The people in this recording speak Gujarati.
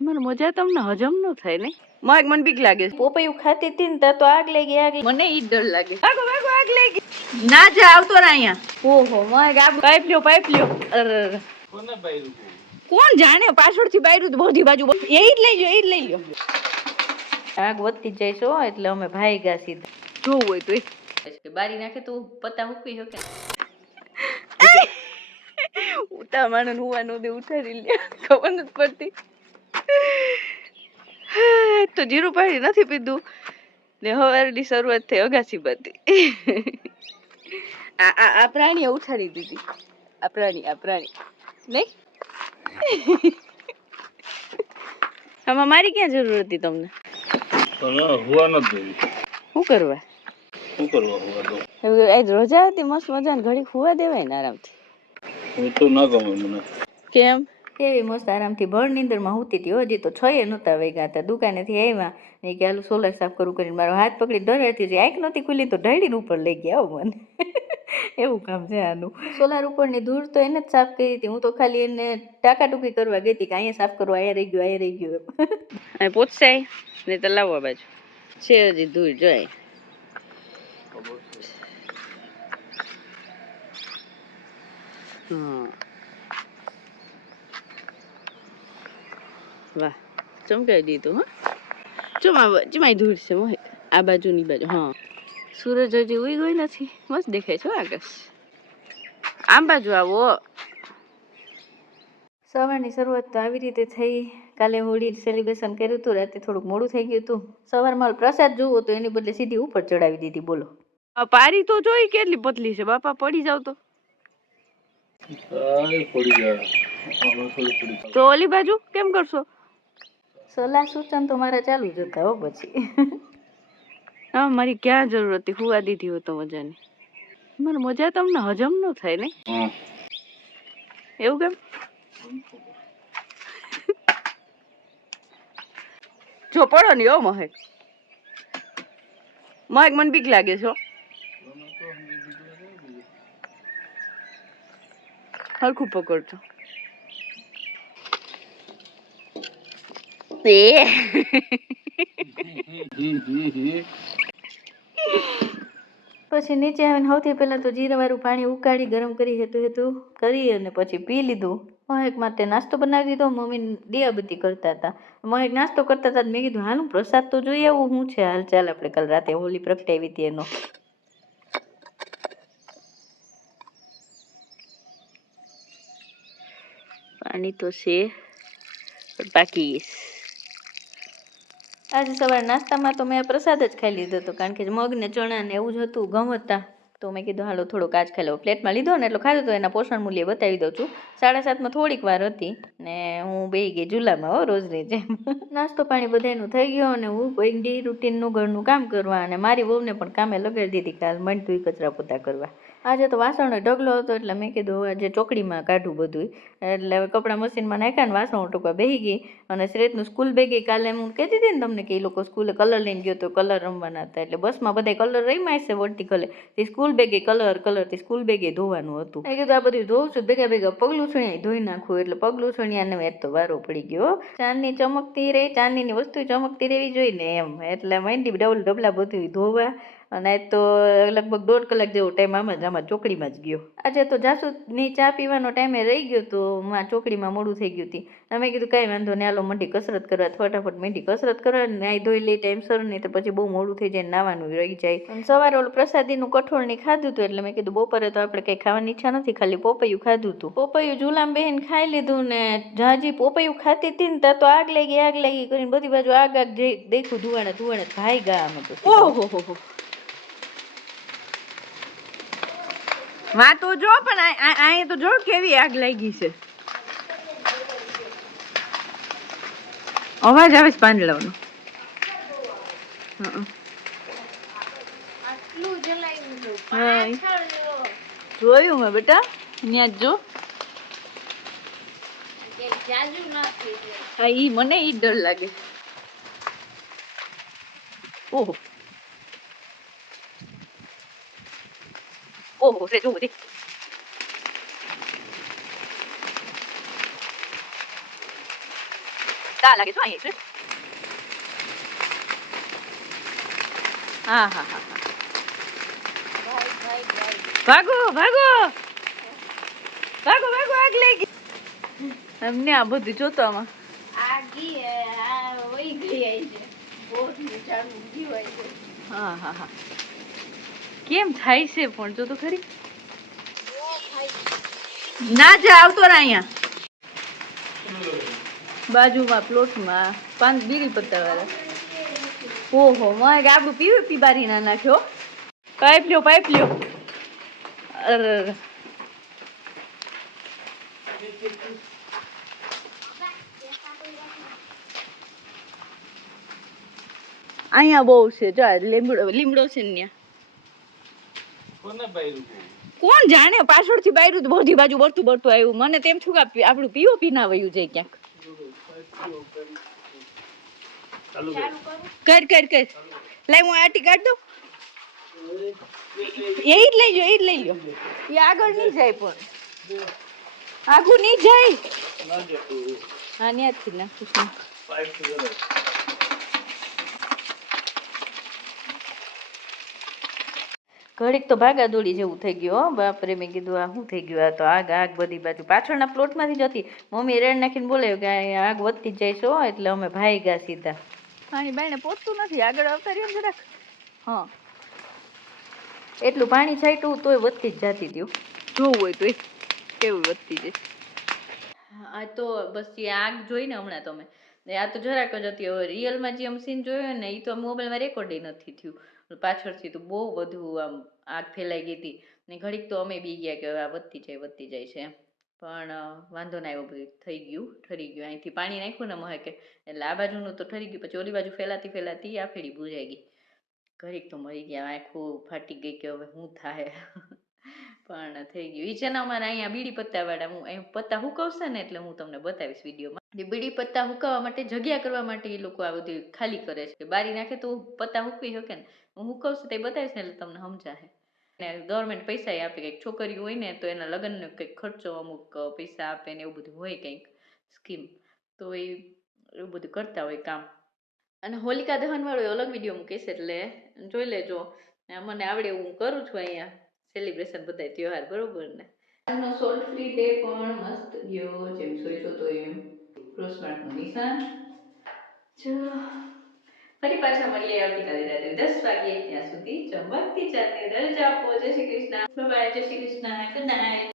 મને મજા તમને હજમ ન થાય ને માગ મને બીક લાગે પોપૈયું ખાતી હતી ને તો આગ લાગી મને ઈ ડર લાગે ભાગો ભાગો આગ લાગી ના જા આવતો રે અહીંયા ઓહો માગ આગ પાઇપ લ્યો અરે કોને બાયરું કોણ જાણે પાછળથી બાયરું તો બધી બાજુ એ જ લઈ લ્યો આગ વધતી જાય છો એટલે અમે ભાઈ ગયા સીધા જોવું હોય તો કે બારી નાખે તો પત્તા મૂકી શકે ઉતા માણસ હુવાનું દે ઉઠાડી લે ખબર નથી પડતી તો જીરું પાણી નથી પીધું ને હવારની શરૂઆત થઈ અગાસી બધી આ પ્રાણીએ ઉઠાડી દીધી આ પ્રાણી નહીં આમાં મારી ક્યાં જરૂર હતી તમને શું કરવા આજ રોજા હતી મસ્ત મજાને ઘડી હુવા દેવાય ને આરામથી કેમ એવી મસ્ત આરામથી ભર નીંદરમાં હુતી હતી હજી તો 6 નહોતા વાગ્યા હતા દુકાનેથી આવ્યા ને કે હાલું સોલર સાફ કરું કરીને મારો હાથ પકડી ધરાતી આંખ નહોતી ખુલી તો ઢળીને ઉપર લઈ ગયા આવું મને એવું કામ છે આનું સોલાર ઉપરની ધૂળ તો એને જ સાફ કરી હતી હું તો ખાલી એને ટાંકાટૂકી કરવા ગઈ હતી કે અહીંયા સાફ કરવા અહીંયા રહી ગયું અહીં પહોંચશે ને તો લાવવા બાજુ છે હજી ધૂળ જોઈ વાહ ચમકાવી દીધું હા ચમાય ધૂળ છે મોહે આ બાજુની બાજુ હા સૂરજ હજી ઉઈ ગઈ નથી મસ્ત દેખાય છે આકાશ આમ બાજુ આવો સવારની શરૂઆત તો આવી રીતે થઈ કાલે હોળી સેલિબ્રેશન કર્યું હતું રાતે થોડુંક મોડું થઈ ગયું હતું સવારમાં પ્રસાદ જોવો તો એની બદલે સીધી ઉપર ચડાવી દીધી બોલો પારી તો જોઈ કેટલી પતલી છે બાપા પડી જાવ તો ઓલી બાજુ કેમ કરશો સલાહ સૂચન તો મારા ચાલુ જ હતા હો પછી હા મારી ક્યાં જરૂર હતી હુવા દીધી હોય તો મજાની મને મજા તમને હજમ ન થાય ને એવું કેમ જો પડો ને ઓ મહેક મને બીક લાગે છે હરખું પકડજો પછી નીચે આવીને સૌથી પહેલા તો જીરાવાળું પાણી ઉકાળી ગરમ કરી હતું કરી અને પછી પી લીધું મહેક માટે નાસ્તો બનાવી દીધો મમ્મી દિયાબત્તી કરતા હતા મહેક નાસ્તો કરતા હતા મેં કીધું હાલું પ્રસાદ તો જોઈએ આવું શું છે હાલ ચાલ આપણે કાલ રાતે હોલી પ્રગટાવી હતી એનો પાણી તો છે બાકી આજે સવારે નાસ્તામાં તો મેં પ્રસાદ જ ખાઈ લીધો હતો કારણ કે મગ ને ચણા ને એવું જ હતું ઘઉં હતા તો મેં કીધું હાલો થોડોક આજ ખાઈ લો પ્લેટમાં લીધો ને એટલો ખાધો તો એના પોષણ મૂલ્ય બતાવી દઉં છું 7:30 થોડીક વાર હતી ને હું બેહી ગઈ ઝૂલામાં હો રોજની જેમ નાસ્તો પાણી બધાનું થઈ ગયો અને હું ડેલી રૂટીનનું ઘરનું કામ કરવા અને મારી વહુને પણ કામે લગાડી દીધી કાલ મંડતું કચરા પોતા કરવા આજે તો વાસણનો ઢગલો હતો એટલે મેં કીધું આજે ચોકડીમાં કાઢું બધું એટલે કપડાં મશીનમાં નાખ્યા ને વાસણો ટૂંકા બેસી ગઈ અને શ્રેતનું સ્કૂલ બેગી કાલે હું કહેતી હતી ને તમને કે એ લોકો સ્કૂલે કલર લઈને ગયો તો કલર રમવાના હતા એટલે બસમાં બધા કલર રમ્યા છે વર્ટિકલે તે સ્કૂલ બેગે કલર તે સ્કૂલ બેગે ધોવાનું હતું એ કીધું આ બધું ધોવું છું ભેગા પગલું છણિયા ધોઈ નાખું એટલે પગલું છણિયાને મેં તો વારો પડી ગયો ચાંદની ચમકતી રહી ચાંદીની વસ્તુ ચમકતી રહેવી જોઈએ ને એમ એટલે માંડી ડબલા બધું ધોવા અને તો લગભગ 1.5 કલાક જેવો ટાઈમ આમાં ચોકડીમાં જ ગયો આજે તો જાસુની ચા પીવાનો ટાઈમે રહી ગયો તો ચોકડીમાં મોડું થઈ ગયું હતી મેં કીધું કાંઈ વાંધો નહીં હાલો મંડી કસરત કરવા ફટાફટ મંડી કસરત કરવા નાઈ ધોઈ લઈ ટાઈમસર નહીં તો પછી બહુ મોડું થઈ જાય નાવાનું રહી જાય સવારે ઓલું પ્રસાદીનું કઠોળની ખાધું હતું એટલે મેં કીધું બપોરે તો આપણે કંઈ ખાવાની ઈચ્છા નથી ખાલી પોપૈયું ખાધું હતું પોપૈયું ઝૂલામાં બેહીને ખાઈ લીધું ને જાજી પોપૈયું ખાતી હતી ને તો આગ લાગી કરીને બધી બાજુ આગ દેખું ધુવાણા ભાઈ ગા અમે તો ઓહો માં તો જો પણ અહીંયા તો જો કેવી આગ લાગી છે અવાજ આવે છે પાંદડાનો જોયું મેં બેટા ત્યાં જો હા ઈ મને ઈ ડર લાગે ઓહો રે જો દે લાગે છે અહીંયા હા હા હા હા ભાગો ભાગો ભાગો ભાગો આગ લઈ ગઈ અમને આ બધું જોતો આમાં હા હા હા કેમ થાય છે પણ જો તો ખરી ના જા આવતો ને અહીંયા બાજુમાં પ્લોટમાં પાંચ બીડી પત્તા વાળા ઓહો મારે આપણું પીવી બારી ના નાખ્યો પાઇપ લ્યો અરે અહીંયા બહુ છે જો લીમડો છે ને કોણ જાણે પાછળથી બાયરું તો બધી બાજુ બળતું આવ્યું મને તેમ છું કે આપણું પીવો પીના વયું જાય ક્યાંક કર લાય હું આટી કાઢ દઉં એ જ લઈ લ્યો એ આગળ નહીં જાય પણ આગળ નહીં જાય હા ત્યાંથી નાખું છું ઘડીક તો ભાગા દોડી જેવું થઈ ગયું બાપરે મેં કીધું આ શું થઈ ગયું આ તો આગ બધી બાજુ પાછળના પ્લોટમાંથી જ હતી મમ્મી રેડ નાખીને બોલે કે આગ વધતી જ જાય છો એટલે અમે ભાગ્યા સીધા અહીં બાઈને પહોંચતું નથી આગળ આવતા રહ્યો જરાક હા એટલું પાણી છાંટ્યું તોય વધતી જ જાતી હતી જોવું હોય તો કેવું વધતી જાય આ તો બસ એ આગ જોઈને હમણાં તમે આ તો જરાક જ હતી હવે રિયલમાં જે સીન જોયો ને એ તો મોબાઈલમાં રેકોર્ડ નથી થયું પાછળથી તો બહુ બધું આમ આગ ફેલાઈ ગઈ હતી ને ઘડીક તો અમે બી ગયા કે આ વધતી જાય છે પણ વાંધો ના એવું બધું થઈ ગયું ઠરી ગયું અહીંથી પાણી નાખ્યું ને મહેકે એટલે આ બાજુનું તો ઠરી ગયું પછી ઓલી બાજુ ફેલાતી આ ફેરી બુજાઈ ગઈ ઘડીક તો મરી ગયા આખું ફાટી ગઈ કે હવે શું થાય પણ થઈ ગયું એ છે ને અમારે અહીંયા બીડી પત્તા વાળા હું અહીં પત્તા હુકવશે ને એટલે હું તમને બતાવીશ વિડીયોમાં બીડી પત્તા હુકવવા માટે જગ્યા કરવા માટે એ લોકો આ બધી ખાલી કરે છે બારી નાખે તો પત્તા હુકવી શકે ને હું હુકવશે તો બતાવીશ ને એટલે તમને સમજાશે ને ગવર્મેન્ટ પૈસા આપે કંઈક છોકરીઓ હોય ને તો એના લગ્નનો કંઈક ખર્ચો અમુક પૈસા આપે ને એવું બધું હોય કંઈક સ્કીમ તો એવું બધું કરતા હોય કામ અને હોલિકા દહન વાળો અલગ વિડીયો મૂકીશ એટલે જોઈ લેજો મને આવડે હું કરું છું અહીંયા સેલિબ્રેશન બધા તહેવાર બરોબર ને આજનો સોલ્ટ ફ્રી ડે પણ મસ્ત ગયો જેમ જોઈ છો તો એમ ક્રોસ માર્કનું નિશાન ચલો ફરી પાછા મળીએ આવતીકાલે રાત્રે 10 વાગ્યે ત્યાં સુધી ચમકતી ચાંદની રજા આપો જય શ્રી કૃષ્ણ બાય જય શ્રી કૃષ્ણ ગુડ નાઇટ